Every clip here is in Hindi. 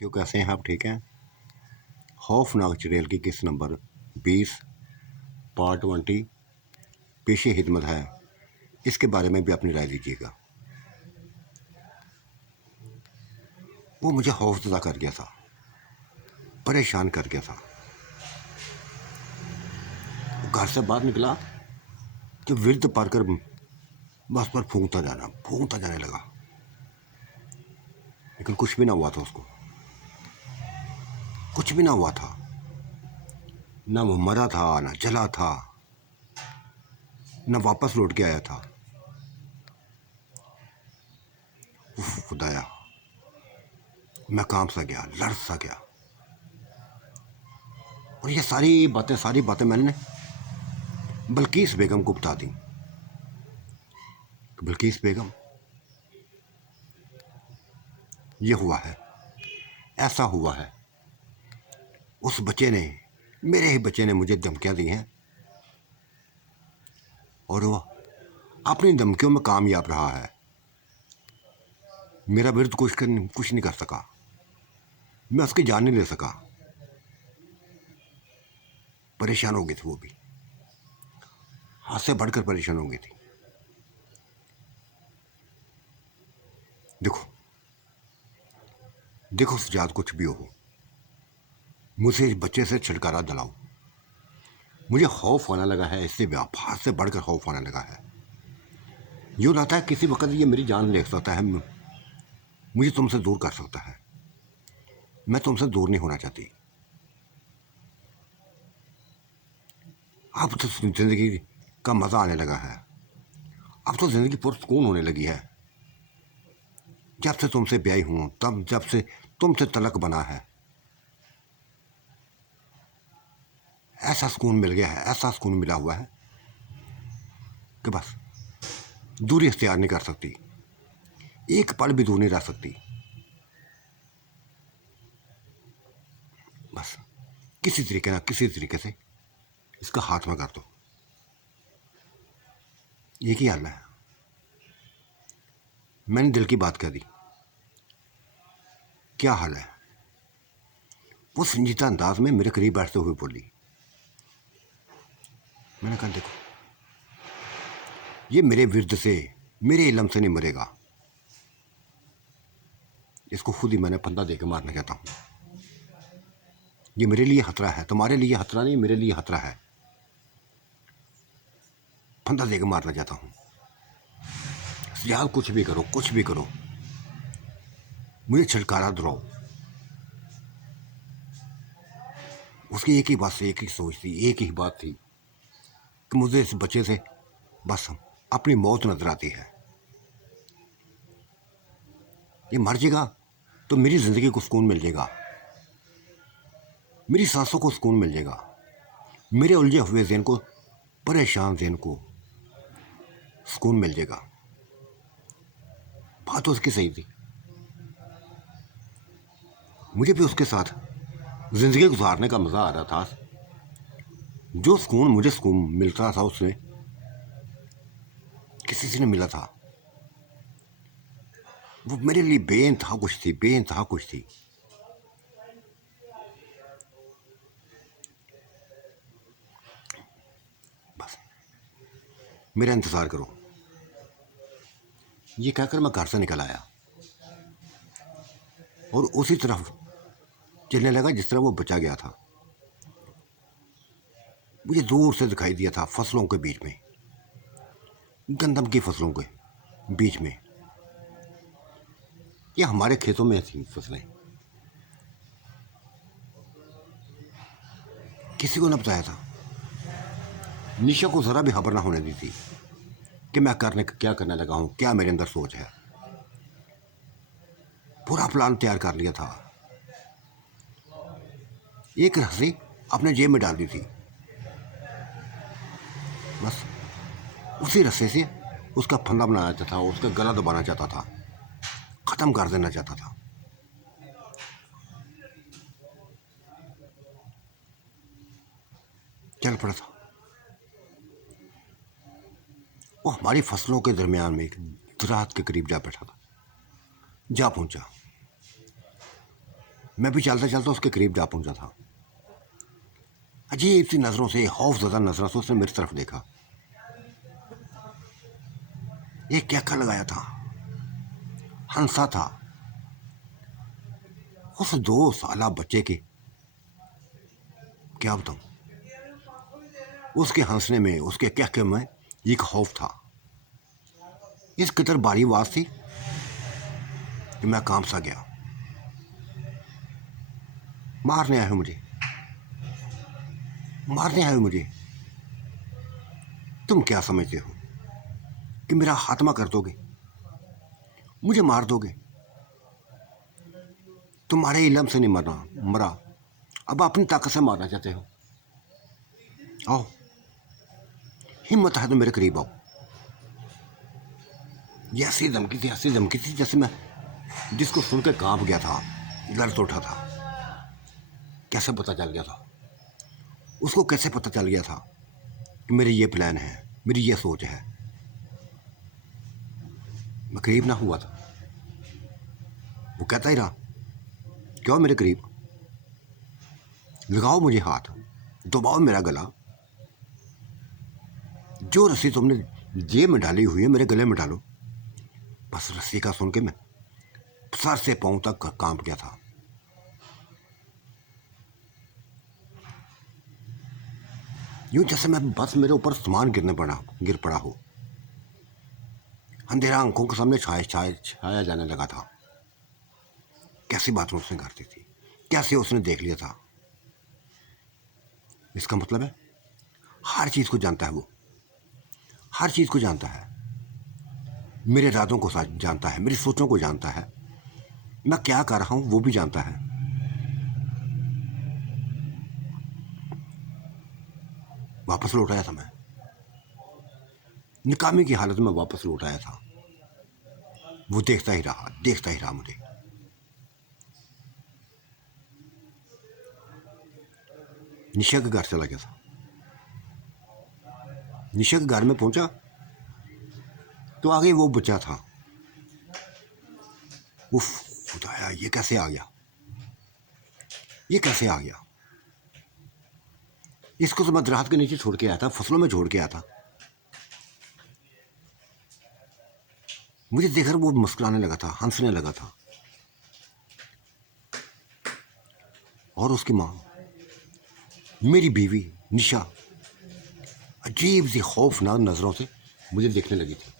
क्यों कैसे हैं आप? ठीक हैं? खौफनाक चुड़ैल की किस्त नंबर 20 पार्ट 20 पेशे हिदमत है। इसके बारे में भी अपनी राय दीजिएगा। वो मुझे खौफजदा कर गया था, परेशान कर गया था। वो घर से बाहर निकला तो विरद पाकर बस पर फूंकता जाने लगा, लेकिन कुछ भी ना हुआ था उसको। कुछ भी ना हुआ था। ना वो मरा था, ना जला था, ना वापस लौट के आया था। उफ खुदाया, मैं काम सा गया, लड़ सा गया। और ये सारी बातें मैंने बल्कीस बेगम को बता दी। बल्कीस बेगम, ये हुआ है, ऐसा हुआ है। उस बच्चे ने, मेरे ही बच्चे ने मुझे धमकियां दी हैं और वो अपनी धमकियों में कामयाब रहा है। मेरा विरुद्ध कुछ नहीं कर सका। मैं उसकी जान नहीं ले सका। परेशान हो गई थी वो भी, हाथ से बढ़कर परेशान हो गई थी। देखो देखो सुजात, कुछ भी हो, मुझे इस बच्चे से छुटकारा दिलाओ। मुझे खौफ आने लगा है, इससे भी हाथ से बढ़कर खौफ आने लगा है। यूँ लगता है किसी वक्त ये मेरी जान ले सकता है, मुझे तुमसे दूर कर सकता है। मैं तुमसे दूर नहीं होना चाहती। अब तो जिंदगी का मजा आने लगा है। अब तो जिंदगी पुरसकून होने लगी है। जब से तुमसे ब्याही हूं, तब जब से तुमसे तलक बना है, ऐसा सुकून मिल गया है, ऐसा सुकून मिला हुआ है कि बस दूरी इख्तियार नहीं कर सकती। एक पल भी दूर नहीं रह सकती। बस किसी तरीके से इसका खात्मा कर दो। एक ही हाल है। मैंने दिल की बात कह दी। क्या हाल है? वो संजीदा अंदाज में मेरे करीब बैठते हुए बोली। मैंने कहा, देखो, ये मेरे विरुद्ध से, मेरे इलम से नहीं मरेगा। इसको खुद ही मैंने फंदा देकर मारना चाहता हूं। ये मेरे लिए खतरा है, तुम्हारे लिए खतरा नहीं, मेरे लिए खतरा है। फंदा देकर मारना चाहता हूं। यार कुछ भी करो, कुछ भी करो, मुझे छुटकारा दिलाओ। उसकी एक ही बात थी, एक ही सोच थी, एक ही बात थी कि मुझे इस बच्चे से बस अपनी मौत नजर आती है। ये मर जाएगा तो मेरी जिंदगी को सुकून मिल जाएगा, मेरी सांसों को सुकून मिल जाएगा, मेरे उलझे हुए ज़हन को, परेशान ज़हन को सुकून मिल जाएगा। बात तो उसकी सही थी। मुझे भी उसके साथ जिंदगी गुजारने का मज़ा आ रहा था। जो सुकून मुझे सुकून मिलता था उसमें किसी से नहीं मिला था। वो मेरे लिए बेइंतहा कुछ थी, बेइंतहा कुछ थी। बस मेरा इंतज़ार करो, ये कहकर मैं घर से निकल आया और उसी तरफ चलने लगा जिस तरह वो बचा गया था। मुझे दूर से दिखाई दिया था, फसलों के बीच में, गंदम की फसलों के बीच में। ये हमारे खेतों में थी फसलें। किसी को न बताया था। निशा को ज़रा भी खबर ना होने दी थी कि मैं क्या करने लगा हूँ, क्या मेरे अंदर सोच है। पूरा प्लान तैयार कर लिया था। एक रस्सी अपने जेब में डाल दी थी, बस उसी रस्से से उसका फंदा बनाना चाहता था, उसका गला दबाना चाहता था, ख़त्म कर देना चाहता था। चल पड़ा था। वो हमारी फसलों के दरमियान में एक दरात के करीब जा बैठा था। जा पहुंचा। मैं भी चलता चलता उसके करीब जा पहुंचा था। अजीब सी नज़रों से, खौफज़दा नज़रों से उसने मेरी तरफ देखा। एक कैका लगाया था, हंसा था। उस 2 साल बच्चे की क्या बताऊं, उसके हंसने में, उसके कैके में एक खौफ था। इस कदर भारी आवाज़ थी कि मैं कांप सा गया। मारने आए हो मुझे, मारने आए हो मुझे। तुम क्या समझते हो कि मेरा खात्मा कर दोगे, मुझे मार दोगे? तुम्हारे इलम से नहीं मरा, अब अपनी ताकत से मारना चाहते हो। आओ, हिम्मत है तो मेरे करीब आओ। ये ऐसी धमकी थी जैसे मैं जिसको सुन के कांप गया था, दर्द उठा था। कैसे पता चल गया था उसको, कैसे पता चल गया था कि मेरे ये प्लान है, मेरी ये सोच है। मैं करीब ना हुआ था, वो कहता ही रहा, क्यों मेरे करीब, लगाओ मुझे हाथ, दबाओ मेरा गला। जो रस्सी तुमने जेब में डाली हुई है मेरे गले में डालो। बस रस्सी का सुन के मैं सर से पांव तक कांप गया था। यूं जैसे मैं बस मेरे ऊपर सामान गिर पड़ा हो। अंधेरा आंखों के सामने छाया जाने लगा था। कैसी बात उसने करती थी, कैसे उसने देख लिया था। इसका मतलब है हर चीज को जानता है वो, हर चीज को जानता है। मेरे इरादों को जानता है, मेरी सोचों को जानता है, मैं क्या कर रहा हूं वो भी जानता है। वापस लौट आया था मैं, निकामी की हालत में वापस लौट आया था। वो देखता ही रहा मुझे। निशा के घर चला गया था। निशा के घर में पहुंचा तो आगे वो बच्चा था। उफ, खुदाया, ये कैसे आ गया, ये कैसे आ गया। इसको तो मैं दरख्त के नीचे छोड़ के आया था, फसलों में छोड़ के आया था। मुझे देखकर वो मुस्कुराने लगा था, हंसने लगा था। और उसकी माँ, मेरी बीवी निशा, अजीब सी खौफनाक नजरों से मुझे देखने लगी थी।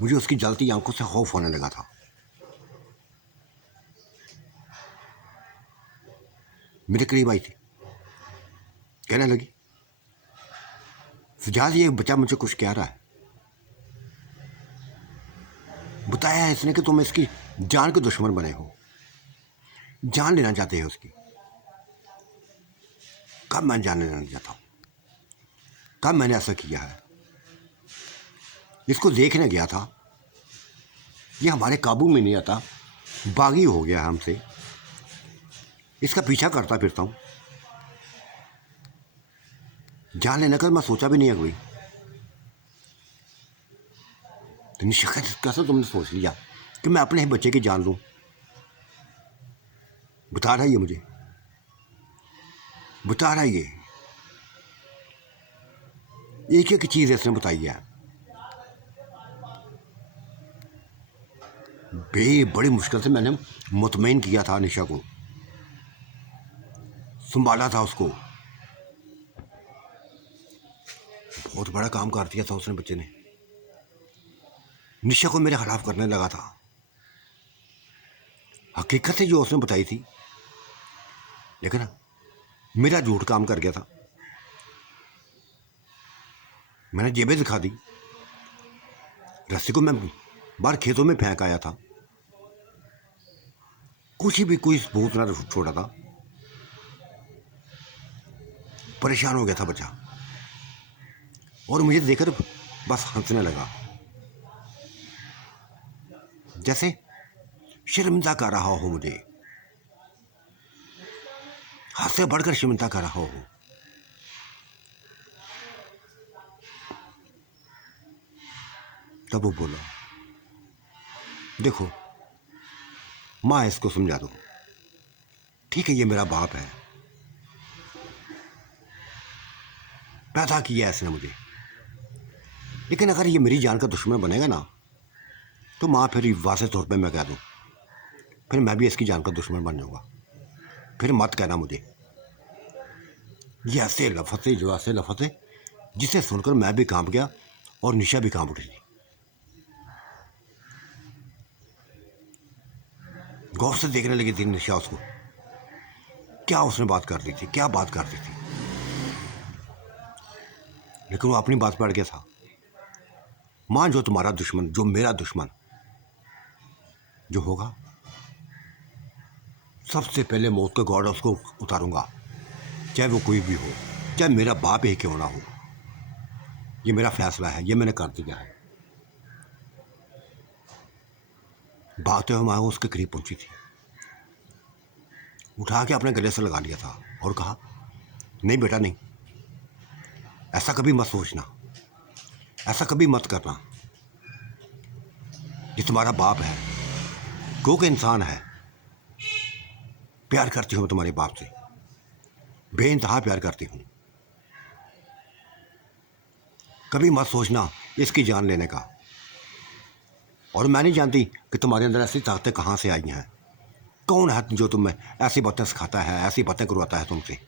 मुझे उसकी जलती आंखों से खौफ होने लगा था। मेरे करीब आई थी, कहने लगी, सुझा ये बच्चा मुझे कुछ कह रहा है। बताया है इसने कि तुम इसकी जान के दुश्मन बने हो, जान लेना चाहते हो उसकी। कब मैं जान लेना चाहता हूं, कब मैंने ऐसा किया है। इसको देखने गया था, ये हमारे काबू में नहीं आता, बागी हो गया हमसे। इसका पीछा करता फिरता हूं। जान लेने का मैं सोचा भी नहीं है कोई। तो निश्चित कैसे तुमने सोच लिया कि मैं अपने ही बच्चे की जान लूं। बता रहा है ये मुझे, बता रहा है ये एक एक चीज इसने बताई है। बड़ी मुश्किल से मैंने मुतमईन किया था निशा को, संभाला था उसको। बहुत बड़ा काम कर दिया था उसने, बच्चे ने। निशा को मेरे खिलाफ करने लगा था। हकीकत से जो उसने बताई थी, लेकिन मेरा झूठ काम कर गया था। मैंने जेबें दिखा दी, रस्सी को मैं बाहर खेतों में फेंक आया था, कुछ भी कोई सबूत ना छोड़ा था। परेशान हो गया था बच्चा, और मुझे देखकर बस हंसने लगा, जैसे शर्मिंदा कर रहा हो मुझे, हद से बढ़कर शर्मिंदा कर रहा हो। तब वो बोला, देखो माँ इसको समझा दो, ठीक है ये मेरा बाप है, पैदा किया इसने मुझे, लेकिन अगर ये मेरी जान का दुश्मन बनेगा ना तो माँ फिर वाज़ेह तौर पे मैं कह दूँ, फिर मैं भी इसकी जान का दुश्मन बन जाऊँगा। फिर मत कहना मुझे। ये ऐसे लफ्ज़ थे, जो ऐसे लफ्ज़ थे जिसे सुनकर मैं भी कांप गया और निशा भी कांप उठी। गौर से देखने लगी थी निशा उसको, क्या उसने बात कर दी थी, क्या बात कर दी थी, लेकिन वो अपनी बात पर अड़ गया था। माँ जो तुम्हारा दुश्मन, जो मेरा दुश्मन जो होगा, सबसे पहले मौत का गौड़ उसको उतारूंगा, चाहे वो कोई भी हो, चाहे मेरा बाप ही क्यों ना हो। ये मेरा फैसला है, ये मैंने कर दिया है। भागते हुए माँ उसके करीब पहुंची थी, उठा के अपने गले से लगा लिया था और कहा, नहीं बेटा नहीं, ऐसा कभी मत सोचना, ऐसा कभी मत करना। ये तुम्हारा बाप है, क्योंकि इंसान है। प्यार करती हूँ तुम्हारे बाप से, बेइंतहा प्यार करती हूँ। कभी मत सोचना इसकी जान लेने का। और मैं नहीं जानती कि तुम्हारे अंदर ऐसी ताकतें कहाँ से आई हैं। कौन है जो तुम्हें ऐसी बातें सिखाता है, ऐसी बातें करवाता है तुमसे?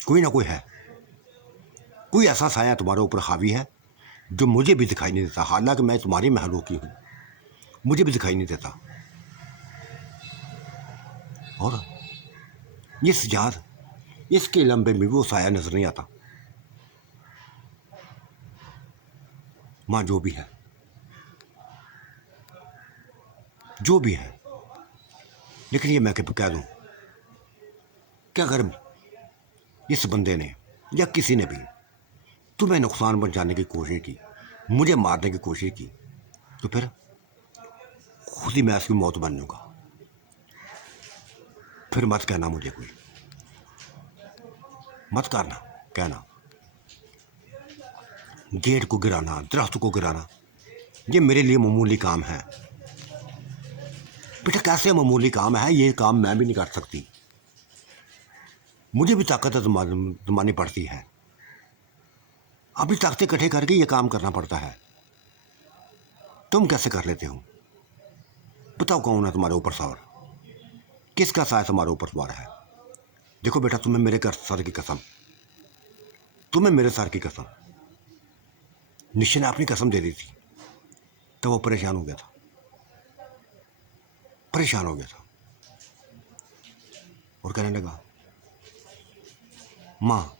कोई ना कोई है, कोई ऐसा साया तुम्हारे ऊपर हावी है जो मुझे भी दिखाई नहीं देता। हालांकि मैं तुम्हारी महलूकी हूँ, मुझे भी दिखाई नहीं देता। और ये सजाद, इसके लंबे में वो साया नजर नहीं आता। माँ जो भी है, जो भी है, लेकिन ये मैं कह दूं कि अगर इस बंदे ने या किसी ने भी तुम्हें नुकसान पहुंचाने की कोशिश की, मुझे मारने की कोशिश की, तो फिर खुद ही मैं उसकी मौत बन जाऊंगा। फिर मत कहना मुझे, कोई मत करना कहना। गेट को गिराना, दरख्त को गिराना, ये मेरे लिए मामूली काम है। बेटा कैसे मामूली काम है? ये काम मैं भी नहीं कर सकती, मुझे भी ताकत जमानी पड़ती है। अपनी ताकतें इकट्ठे करके ये काम करना पड़ता है। तुम कैसे कर लेते हो? बताओ कौन है तुम्हारे ऊपर सवार? किसका साया तुम्हारे ऊपर सवार है? देखो बेटा, तुम्हें मेरे सर की कसम, तुम्हें मेरे सर की कसम। निश्चय ने अपनी कसम दे दी थी, तो वो परेशान हो गया था, परेशान हो गया था और कहने लगा, माँ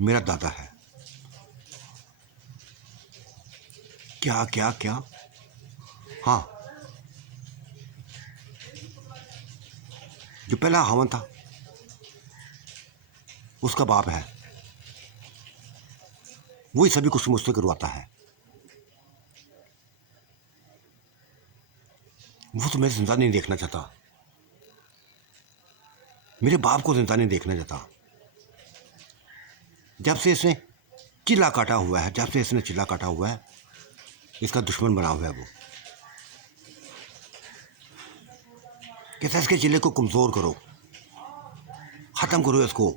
मेरा दादा है। क्या क्या क्या? हाँ, जो पहला हवन था उसका बाप है, वही सभी कुछ मुझसे करवाता है। वो तो मैं जिंदा नहीं देखना चाहता, मेरे बाप को जिंदा नहीं देखना चाहता। जब से इसने चिल्ला काटा हुआ है, जब से इसने चिल्ला काटा हुआ है, इसका दुश्मन बना हुआ है वो। कहता है इसके चिल्ले को कमजोर करो, खत्म करो इसको।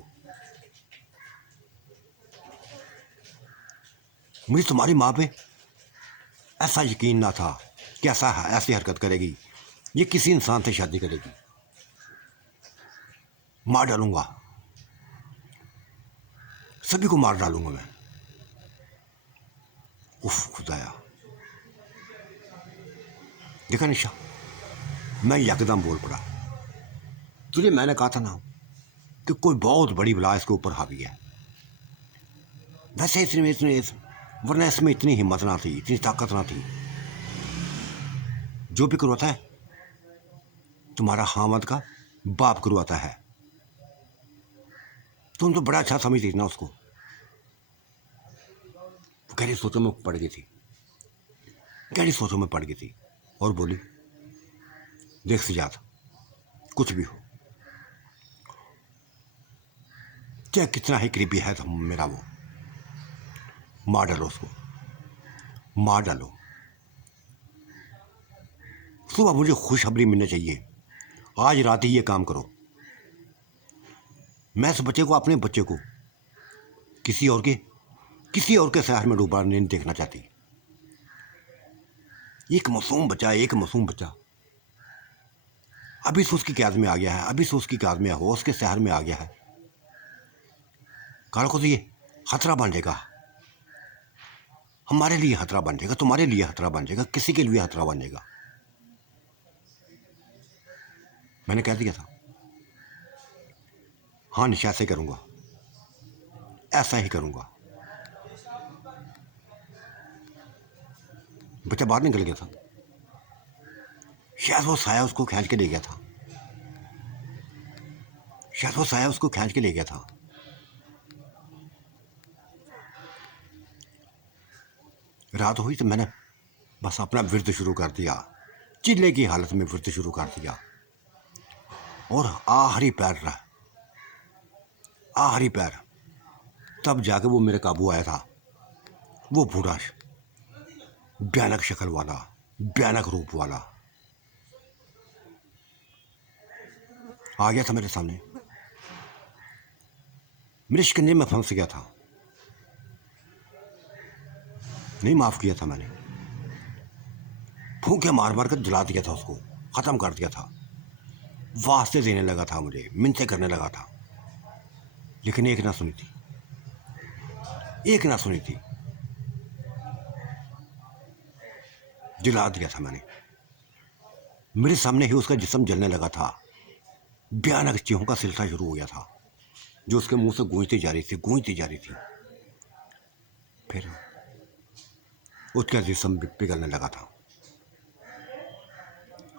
मुझे तुम्हारी माँ पे ऐसा यकीन ना था कि ऐसी हरकत करेगी, ये किसी इंसान से शादी करेगी। मार डालूंगा, सभी को मार डालूंगा मैं। उफ खुदाया। देखा निशा, मैं यकदम बोल पड़ा, तुझे मैंने कहा था ना कि कोई बहुत बड़ी बला इसके ऊपर हावी है। वैसे इसमें वरना इसमें इतनी हिम्मत ना थी, इतनी ताकत ना थी। जो भी करवाता है तुम्हारा हामद का बाप करवाता है। तुम तो बड़ा अच्छा समझती थी ना उसको। वो गहरी सोचों में पड़ गई थी, गहरी सोचों में पड़ गई थी और बोली, देख सजाद, कुछ भी हो, चाहे कितना ही करीबी है तो मेरा वो, मार डालो उसको, मार डालो। सुबह मुझे खुशखबरी मिलनी चाहिए, आज रात ही ये काम करो। मैं इस बच्चे को, अपने बच्चे को किसी और के शहर में डूबा नहीं देखना चाहती। एक मासूम बच्चा अभी से उसकी कैद में आ गया है, अभी से उसकी कैद में हो, उसके शहर में आ गया है। कल को तो ये खतरा बन जाएगा, हमारे लिए खतरा बन जाएगा, तुम्हारे लिए खतरा बन जाएगा, किसी के लिए खतरा बन जाएगा। मैंने कह दिया था, हाँ निशा ऐसे करूँगा, ऐसा ही करूँगा। बच्चा बाहर निकल गया था, शायद वो साया उसको खींच के ले गया था, शायद वो साया उसको खींच के ले गया था। रात हुई तो मैंने बस अपना व्रत शुरू कर दिया, चिल्ले की हालत में व्रत शुरू कर दिया। और आखिरी पैर तब जाके वो मेरे काबू आया था। वो बूढ़ा, भयानक शक्ल वाला, भयानक रूप वाला आ गया था मेरे सामने, मेरे शिकंजे में फंस गया था। नहीं माफ किया था मैंने, फूंके मार मार कर जला दिया था, उसको खत्म कर दिया था। वास्ते देने लगा था, मुझे मिन्नतें करने लगा था, लेकिन एक ना सुनी थी, जला दिया था मैंने। मेरे सामने ही उसका जिस्म जलने लगा था, भयानक चीखों का सिलसिला शुरू हो गया था, जो उसके मुंह से गूंजती जा रही थी। फिर उसका जिस्म पिघलने लगा था,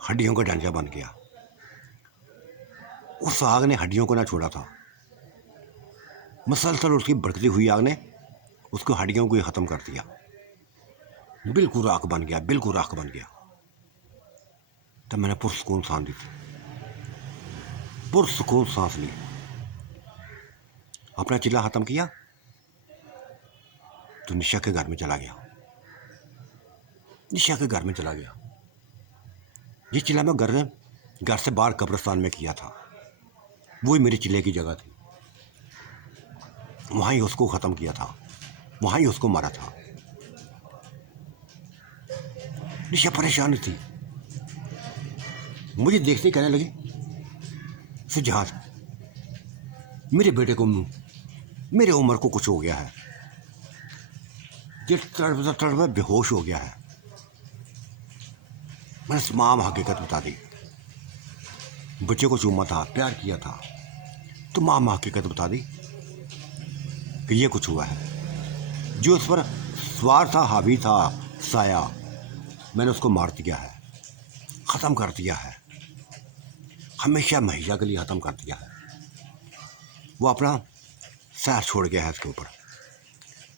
हड्डियों का ढांचा बन गया। उस आग ने हड्डियों को ना छोड़ा था, मसलसल उसकी भड़कती हुई आग ने उसको हड्डियों को ही खत्म कर दिया। बिल्कुल राख बन गया। तब मैंने पुरसकून सांस ली, अपना चिल्ला खत्म किया तो निशा के घर में चला गया। ये चिल्ला मैं घर से बाहर कब्रिस्तान में किया था, वही मेरी चिल्ले की जगह थी। वहां ही उसको खत्म किया था, वहां ही उसको मारा था। निशा परेशान थी, मुझे देखते कहने लगी, सुजात मेरे बेटे को, मेरे उम्र को कुछ हो गया है, ये तड़प बेहोश हो गया है। मैंने तमाम हकीकत बता दी, बच्चे को चूमा था, प्यार किया था, तमाम हकीकत बता दी कि ये कुछ हुआ है। जो उस पर सवार था, हावी था साया, मैंने उसको मार दिया है, ख़त्म कर दिया है, हमेशा महिला के लिए ख़त्म कर दिया है। वो अपना सैर छोड़ गया है इसके ऊपर।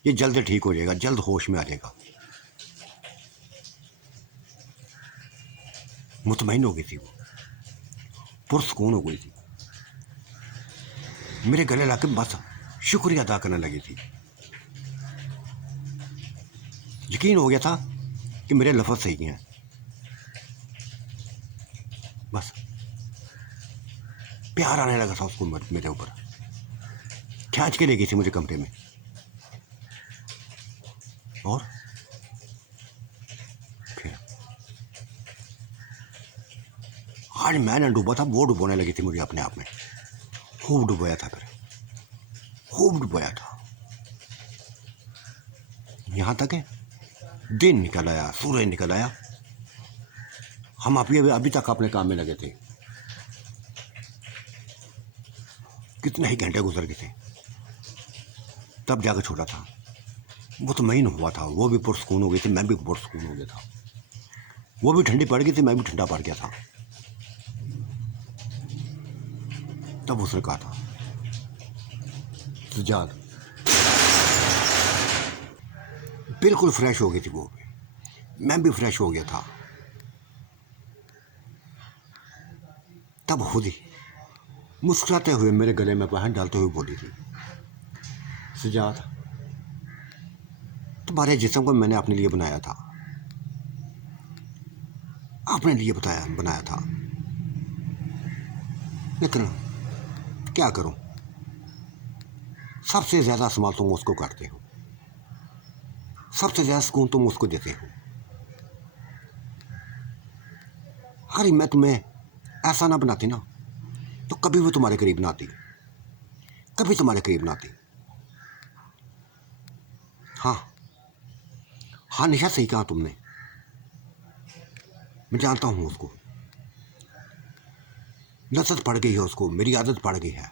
ये जल्द ठीक हो जाएगा, जल्द होश में आ जाएगा। मुतमईन हो गई थी वो, पुरसकून हो गई थी, मेरे गले लाके बस शुक्रिया अदा करने लगी थी। यकीन हो गया था कि मेरे लफ्ज़ सही हैं। बस प्यार आने लगा था उसको मेरे ऊपर, खींच के ले गई थी मुझे कमरे में। और फिर आज मैं ना डूबा था, वो डुबोने लगी थी मुझे अपने आप में। खूब डुबाया था, यहाँ तक है दिन निकल आया, सूरज निकल आया। हम अभी तक अपने काम में लगे थे। कितने ही घंटे गुजर गए थे, तब जाकर छोड़ा था। मुतमईन हुआ था, वो भी पुरसकून हो गई थी, मैं भी पुरसकून हो गया था। वो भी ठंडी पड़ गई थी, मैं भी ठंडा पड़ गया था। तब उसने कहा था, सुजात, बिल्कुल फ्रेश हो गई थी वो, मैं भी फ्रेश हो गया था। तब खुद ही मुस्कुराते हुए मेरे गले में पहन डालते हुए बोली थी, सुजात तुम्हारे जिस्म को मैंने अपने लिए बनाया था, अपने लिए बनाया था, लेकिन क्या करूं, सबसे ज़्यादा इस्तेमाल तुम उसको करते हो, सबसे ज़्यादा सुकून तुम उसको देते हो। अरे मैं तुम्हें ऐसा ना बनाती ना, तो कभी वो तुम्हारे करीब ना आती, कभी तुम्हारे करीब ना आती। हाँ हाँ, निशा सही कहा तुमने, मैं जानता हूँ उसको, लज़्ज़त पड़ गई है उसको, मेरी आदत पड़ गई है।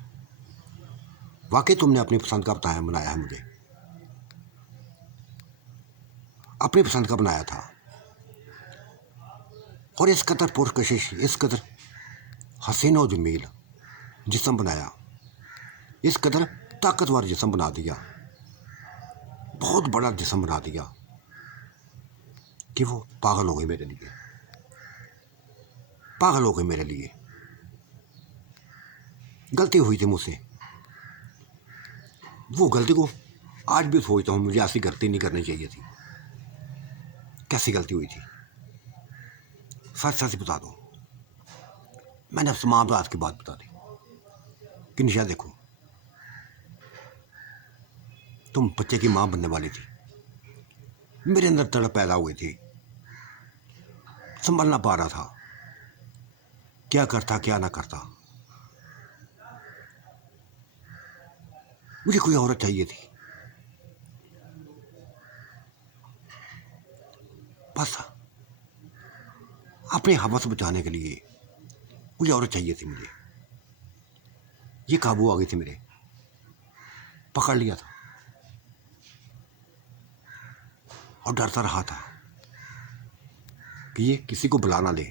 वाकई तुमने अपनी पसंद का बनाया है मुझे, अपनी पसंद का बनाया था, और इस कदर पुरकशिश, इस कदर हसीन और जमील जिस्म बनाया, इस कदर ताकतवर जिस्म बना दिया, बहुत बड़ा जिस्म बना दिया कि वो पागल हो गई मेरे लिए, पागल हो गई मेरे लिए। गलती हुई थी मुझसे, वो गलती को आज भी सोचता हूँ, मुझे ऐसी गलती नहीं करनी चाहिए थी। कैसी गलती हुई थी, सच सच बता दो। मैंने तमाम रात की बात बता दी कि निशा देखो, तुम बच्चे की माँ बनने वाली थी, मेरे अंदर तड़प पैदा हुई थी, संभल ना पा रहा था, क्या करता क्या ना करता। मुझे कोई औरत चाहिए थी, बस अपने हवस बचाने के लिए कोई औरत चाहिए थी मुझे। ये काबू आ गई थी मेरे, पकड़ लिया था और डरता रहा था कि ये किसी को बुला ना ले,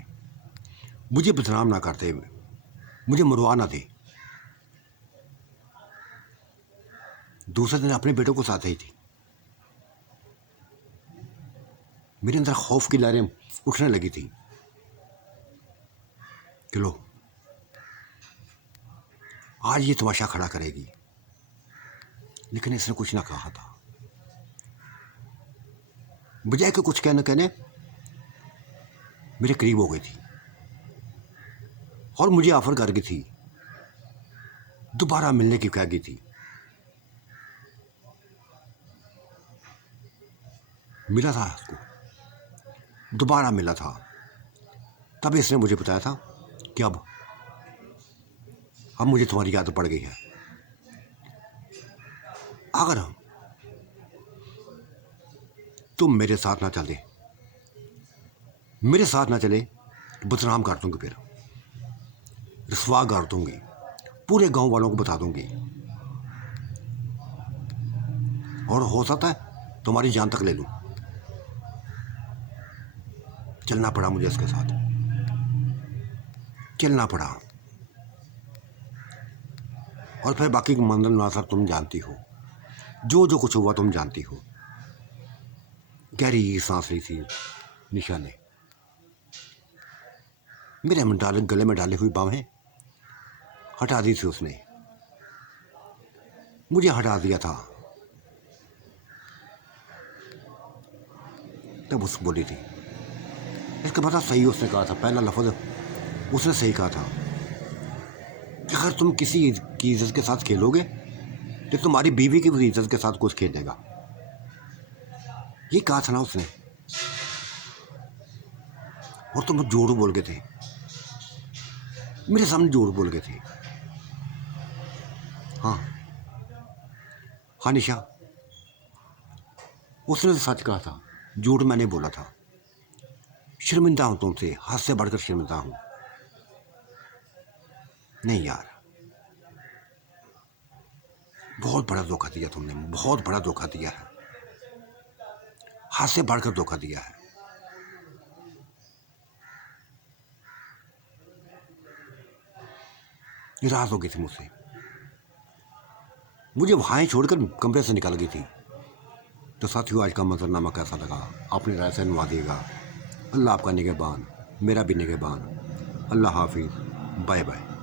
मुझे बदनाम ना करते, मुझे मरवा ना दे। दूसरे दिन अपने बेटों को साथ ही थी, मेरे अंदर खौफ की लहरें उठने लगी थी कि लो आज ये तमाशा खड़ा करेगी, लेकिन इसने कुछ ना कहा था। बजाय कि कुछ कहने मेरे करीब हो गई थी और मुझे ऑफर कर गई थी, दोबारा मिलने की कह गई थी। मिला था उसको, दोबारा मिला था, तब इसने मुझे बताया था कि अब मुझे तुम्हारी आदत पड़ गई है, अगर तुम मेरे साथ ना चले, मेरे साथ ना चले तो बदनाम कर दूंगी, फिर रसवा कर दूंगी, पूरे गांव वालों को बता दूंगी, और हो सकता है तुम्हारी जान तक ले लूं। चलना पड़ा मुझे इसके साथ, चलना पड़ा, और फिर बाकी मंजिल नासर तुम जानती हो, जो जो कुछ हुआ तुम जानती हो। गहरी सांस ली थी निशा ने, मेरे गले में डाली हुई बाहें हटा दी थी उसने, मुझे हटा दिया था। तब उस बोली थी, इसका पता सही उसने कहा था, पहला लफ्ज़ उसने सही कहा था कि अगर तुम किसी की इज्जत के साथ खेलोगे तो तुम्हारी बीवी की भी इज्जत के साथ कुछ खेलेगा। ये कहा था ना उसने, और तुम झूठ बोल गए थे, मेरे सामने झूठ बोल गए थे। हाँ हाँ निशा, उसने तो सच कहा था, झूठ मैंने बोला था। शर्मिंदा हूं तुमसे, हद से बढ़कर शर्मिंदा हूं। नहीं यार, बहुत बड़ा धोखा दिया तुमने, बहुत बड़ा धोखा दिया है, हद से बढ़कर धोखा दिया है। नाराज हो गई थी मुझसे, मुझे वहाँ ही छोड़कर कमरे से निकल गई थी। तो साथियों, आज का मंजरनामा कैसा लगा, अपनी राय से नवा दिएगा। अल्लाह आपका निगहबान, मेरा भी निगहबान। अल्लाह हाफिज़, बाय बाय।